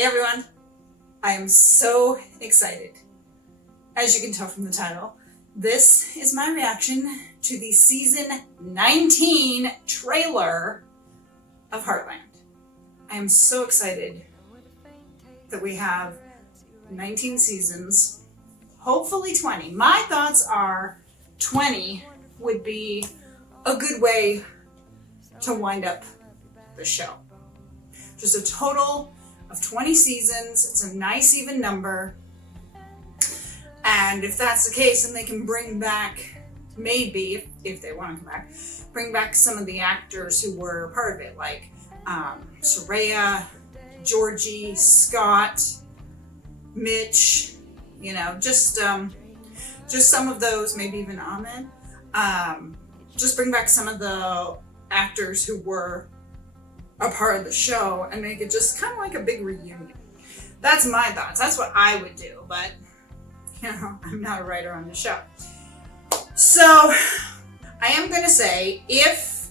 Hey everyone, I am so excited. As you can tell from the title, this is my reaction to the season 19 trailer of Heartland. I am so excited that we have 19 seasons, hopefully 20. My thoughts are 20 would be a good way to wind up the show. Just a total of 20 seasons. It's a nice even number. And if that's the case, then they can bring back, maybe, if they want to come back, bring back some of the actors who were part of it, like Soraya, Georgie, Scott, Mitch, just some of those, maybe even Ahmed. Just bring back some of the actors who were a part of the show and make it just kind of like a big reunion. That's my thoughts. That's what I would do, but I'm not a writer on the show. So I am going to say, if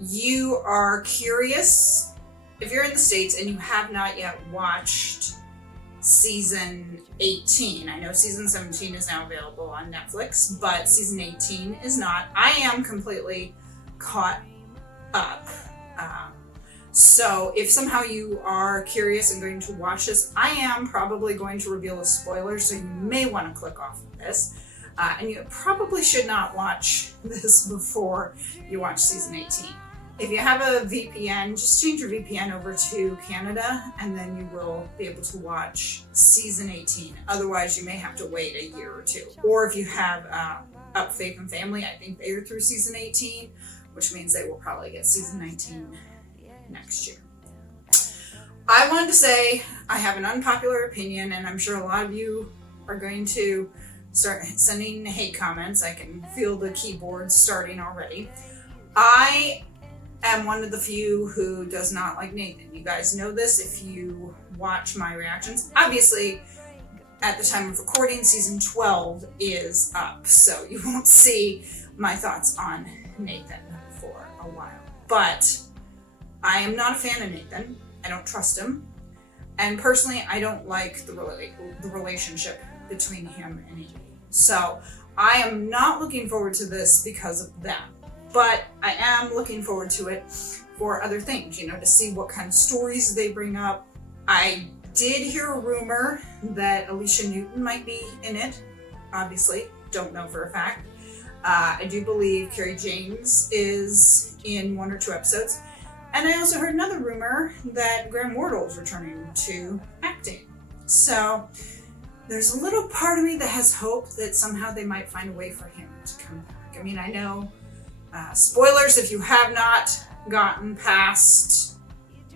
you are curious, if you're in the States and you have not yet watched season 18, I know season 17 is now available on Netflix, but season 18 is not. I am completely caught up. So if somehow you are curious and going to watch this, I am probably going to reveal a spoiler, so you may want to click off of this. And you probably should not watch this before you watch season 18. If you have a VPN, just change your VPN over to Canada, and then you will be able to watch season 18. Otherwise, you may have to wait a year or two. Or if you have Up Faith and Family, I think they are through season 18, which means they will probably get season 19 next year. I wanted to say I have an unpopular opinion, and I'm sure a lot of you are going to start sending hate comments. I can feel the keyboard starting already. I am one of the few who does not like Nathan. You guys know this if you watch my reactions. Obviously, at the time of recording, season 12 is up, so you won't see my thoughts on Nathan for a while. But I am not a fan of Nathan. I don't trust him. And personally, I don't like the relationship between him and Amy. So I am not looking forward to this because of that. But I am looking forward to it for other things, to see what kind of stories they bring up. I did hear a rumor that Alicia Newton might be in it. Obviously, don't know for a fact. I do believe Carrie James is in 1 or 2 episodes. And I also heard another rumor that Graham Wardle is returning to acting. So there's a little part of me that has hope that somehow they might find a way for him to come back. I mean, I know, spoilers, if you have not gotten past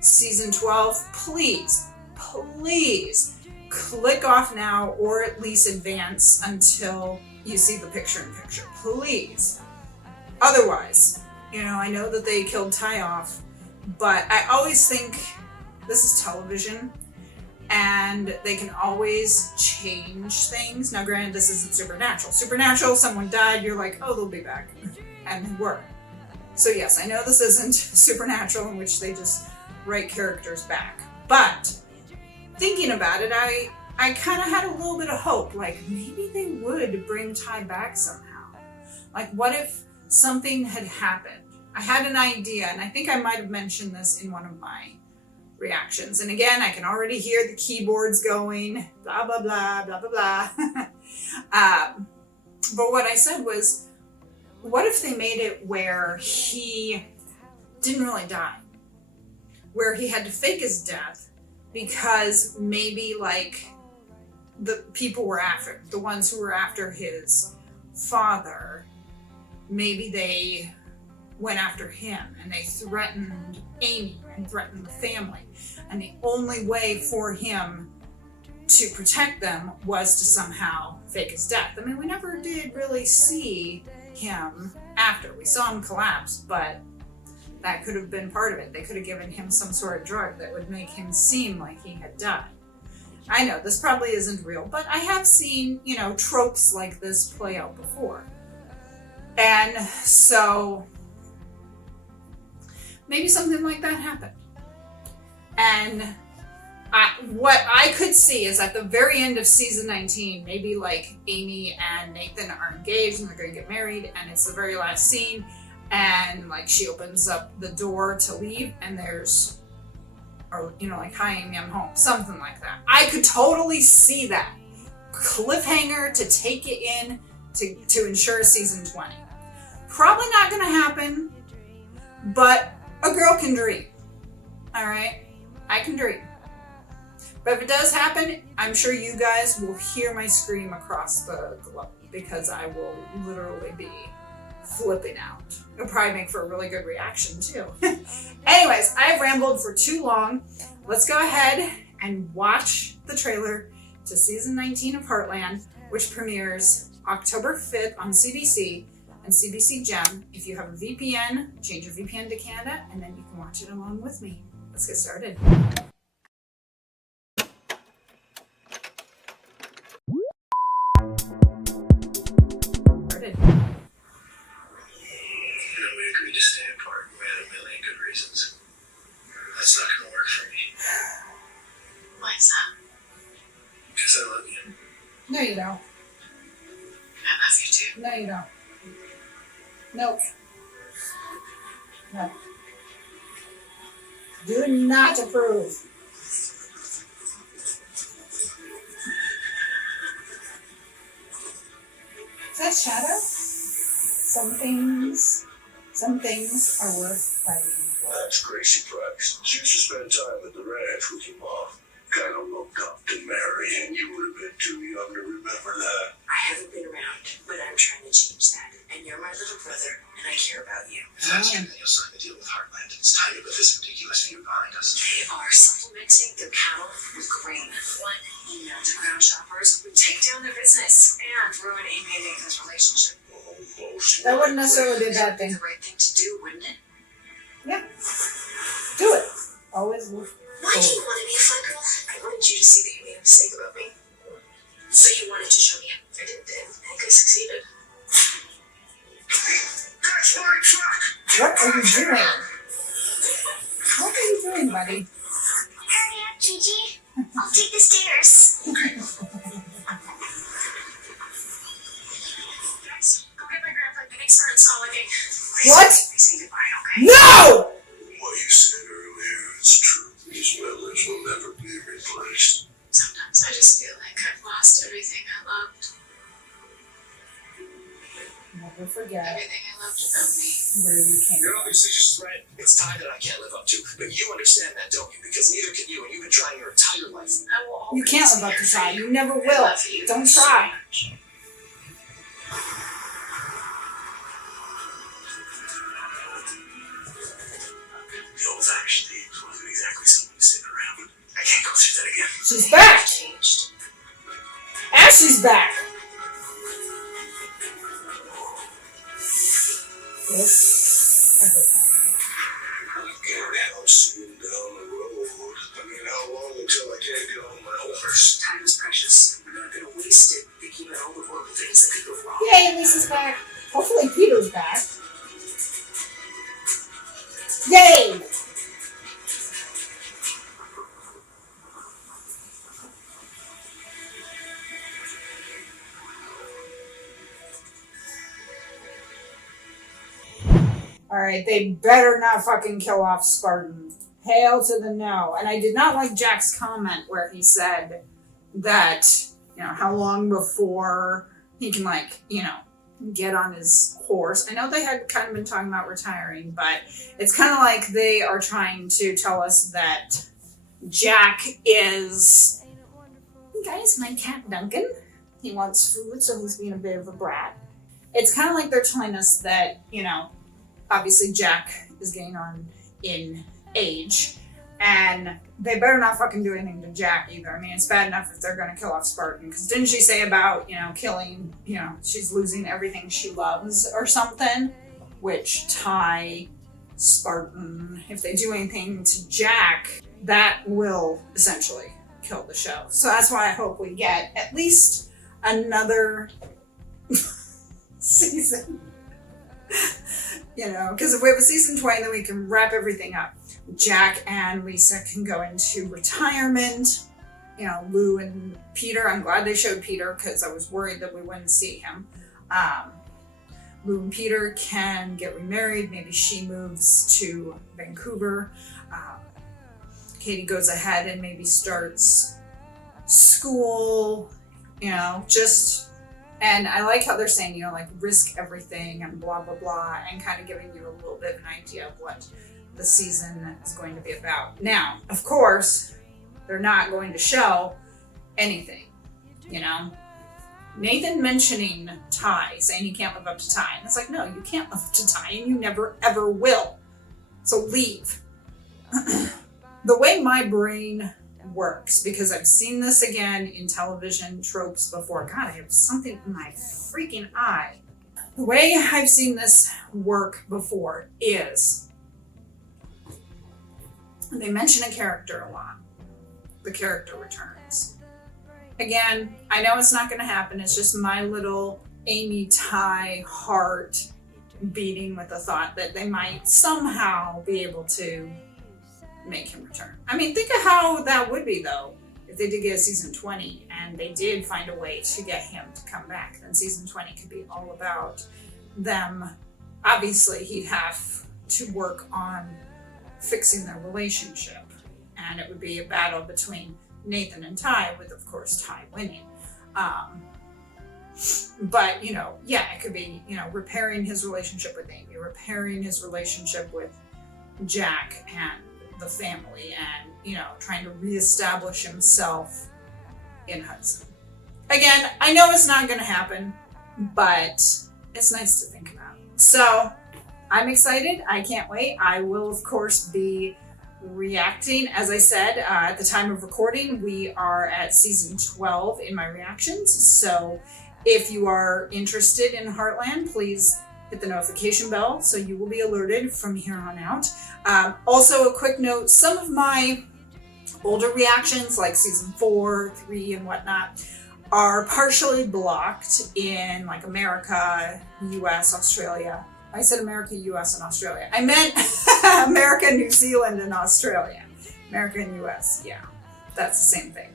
season 12, please click off now, or at least advance until you see the picture-in-picture, please. Otherwise, I know that they killed Ty off, but I always think this is television and they can always change things. Now, granted, this isn't Supernatural. Supernatural, someone died, you're like, oh, they'll be back. And they were. So yes, I know this isn't Supernatural, in which they just write characters back. But thinking about it, I kind of had a little bit of hope. Like, maybe they would bring Ty back somehow. Like, what if something had happened? I had an idea, and I think I might have mentioned this in one of my reactions. And again, I can already hear the keyboards going, blah, blah, blah, blah, blah, blah. But what I said was, what if they made it where he didn't really die? Where he had to fake his death because maybe, like, the people were after, the ones who were after his father, maybe they went after him and they threatened Amy and threatened the family. And the only way for him to protect them was to somehow fake his death. I mean, we never did really see him after. We saw him collapse, but that could have been part of it. They could have given him some sort of drug that would make him seem like he had died. I know this probably isn't real, but I have seen, tropes like this play out before. And so maybe something like that happened. And What I could see is at the very end of season 19, maybe like Amy and Nathan are engaged and they're going to get married, and it's the very last scene, and like she opens up the door to leave, and there's, or like, hi Amy, I'm home, something like that. I could totally see that cliffhanger to take it in to ensure season 20. Probably not going to happen, but a girl can dream. All right, I can dream. But if it does happen, I'm sure you guys will hear my scream across the globe, because I will literally be flipping out. It'll probably make for a really good reaction too. Anyways, I've rambled for too long. Let's go ahead and watch the trailer to season 19 of Heartland, which premieres October 5th on CBC and CBC Gem. If you have a VPN, change your VPN to Canada, and then you can watch it along with me. Let's get started. That's not gonna work for me. Why is that? Because I love you. No, you don't. I love you too. No, you don't. Nope. No. Do not approve. Is that Shadow? Some things are worth fighting for. That's Gracie Price. She used to spend time at the ranch with your mom. Kind of looked up to Mary, and you would have been too young to remember that. I haven't been around, but I'm trying to change that. And you're my little brother, and I care about you. If that's true, then you'll sign the deal with Heartland. It's time to put this ridiculous view behind us. They are supplementing their cattle with grain. One email to ground shoppers would take down their business and ruin Amy and Nathan's relationship. Almost. That wouldn't necessarily be a bad thing. The right thing to do, wouldn't it? Yeah. Do it. Always look. Why do you want to be a fun girl? I wanted you to see that you made a mistake about me. So you wanted to show me. I didn't think I succeeded. That's my truck! What are you doing? What are you doing, buddy? Hurry up, Gigi. I'll take the stairs. Guys, go get my grandpa. The next start installing. What? We say goodbye, okay? No! What you said earlier is true. These memories will never be replaced. Sometimes I just feel like I've lost everything I loved. Never forget Everything I loved about me. where you came You're from. obviously just a threat. It's time that I can't live up to. But you understand that, don't you? Because neither can you, and you've been trying your entire life. I will always You can't live up be to here try. for You never I will. love you Don't so try. much. Bill's actually wasn't exactly someone to sit around. I can't go through that again. She's back. Changed. Ashley's back. This everything. I can't help seeing down the road. I mean, how long until I can't get on my horse? Time is precious. We're not going to waste it thinking about all the horrible things that could go wrong. Yay, Lisa's back. Hopefully Peter's back. Yay! Alright, they better not fucking kill off Spartan. Hail to the no. And I did not like Jack's comment where he said that, how long before he can, get on his horse. I know they had kind of been talking about retiring, but it's kind of like they are trying to tell us that Jack is, guys, my cat Duncan. He wants food, so he's being a bit of a brat. It's kind of like they're telling us that, obviously Jack is getting on in age, and they better not fucking do anything to Jack either. I mean, it's bad enough if they're gonna kill off Spartan, because didn't she say about, killing, she's losing everything she loves or something? Which Ty, Spartan, if they do anything to Jack, that will essentially kill the show. So that's why I hope we get at least another season. Because if we have a season 20, then we can wrap everything up. Jack and Lisa can go into retirement. You know, Lou and Peter, I'm glad they showed Peter because I was worried that we wouldn't see him. Lou and Peter can get remarried. Maybe she moves to Vancouver. Katie goes ahead and maybe starts school, you know, and I like how they're saying, you know, like risk everything and blah, blah, blah, and kind of giving you a little bit of an idea of what the season is going to be about. Now, of course, they're not going to show anything, you know. Nathan mentioning Ty, saying he can't live up to Ty. And it's like, no, you can't live up to Ty, and you never, ever will. So leave. The way my brain works, because I've seen this again in television tropes before. God, I have something in my freaking eye. The way I've seen this work before is they mention a character a lot. The character returns. Again, I know it's not going to happen. It's just my little Amy Ty heart beating with the thought that they might somehow be able to make him return. I mean, think of how that would be, though, if they did get a season 20 and they did find a way to get him to come back. Then season 20 could be all about them. Obviously, he'd have to work on fixing their relationship, and it would be a battle between Nathan and Ty, with, of course, Ty winning. But, you know, yeah, it could be, you know, repairing his relationship with Amy, repairing his relationship with Jack and the family, and, you know, trying to reestablish himself in Hudson. Again, I know it's not going to happen, but it's nice to think about. So I'm excited. I can't wait. I will, of course, be reacting. As I said, at the time of recording, we are at season 12 in my reactions. So if you are interested in Heartland, please hit the notification bell so you will be alerted from here on out. Also, a quick note, some of my older reactions, like season 4, 3, and whatnot, are partially blocked in like America, US, Australia. I said America, US, and Australia. I meant America, New Zealand, and Australia. America and US, yeah, that's the same thing.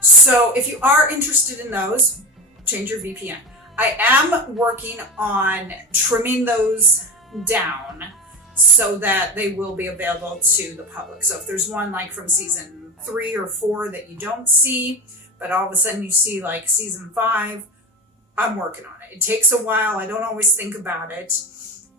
So if you are interested in those, change your VPN. I am working on trimming those down so that they will be available to the public. So if there's one like from season 3 or 4 that you don't see, but all of a sudden you see like season 5, I'm working on it. It takes a while. I don't always think about it.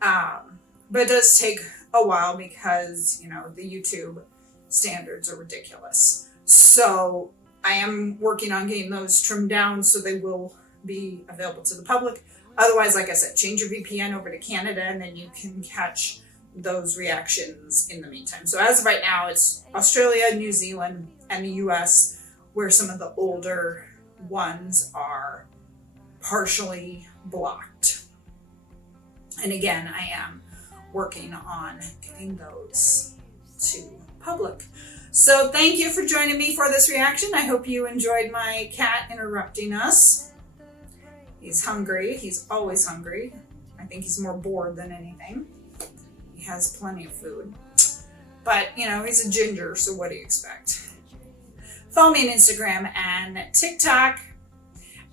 But it does take a while because, you know, the YouTube standards are ridiculous. So I am working on getting those trimmed down so they will be available to the public. Otherwise, like I said, change your VPN over to Canada and then you can catch those reactions in the meantime. So as of right now, it's Australia, New Zealand, and the US, where some of the older ones are partially blocked. And again, I am working on getting those to public. So thank you for joining me for this reaction. I hope you enjoyed my cat interrupting us. He's hungry. He's always hungry. I think he's more bored than anything. He has plenty of food. But, you know, he's a ginger, so what do you expect? Follow me on Instagram and TikTok.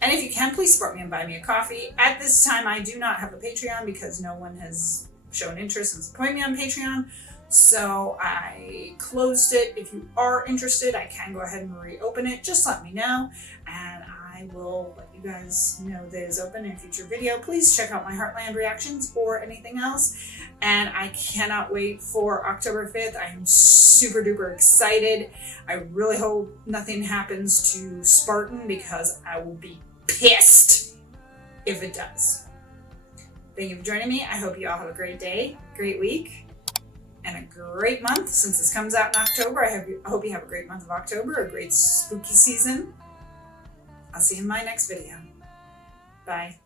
And if you can, please support me and buy me a coffee. At this time, I do not have a Patreon because no one has shown interest in supporting me on Patreon. So I closed it. If you are interested, I can go ahead and reopen it. Just let me know. And I will let you guys know that it is open in a future video. Please check out my Heartland reactions or anything else. And I cannot wait for October 5th. I am super duper excited. I really hope nothing happens to Spartan because I will be pissed if it does. Thank you for joining me. I hope you all have a great day, great week, and a great month. Since this comes out in October, I hope you have a great month of October, a great spooky season. I'll see you in my next video. Bye.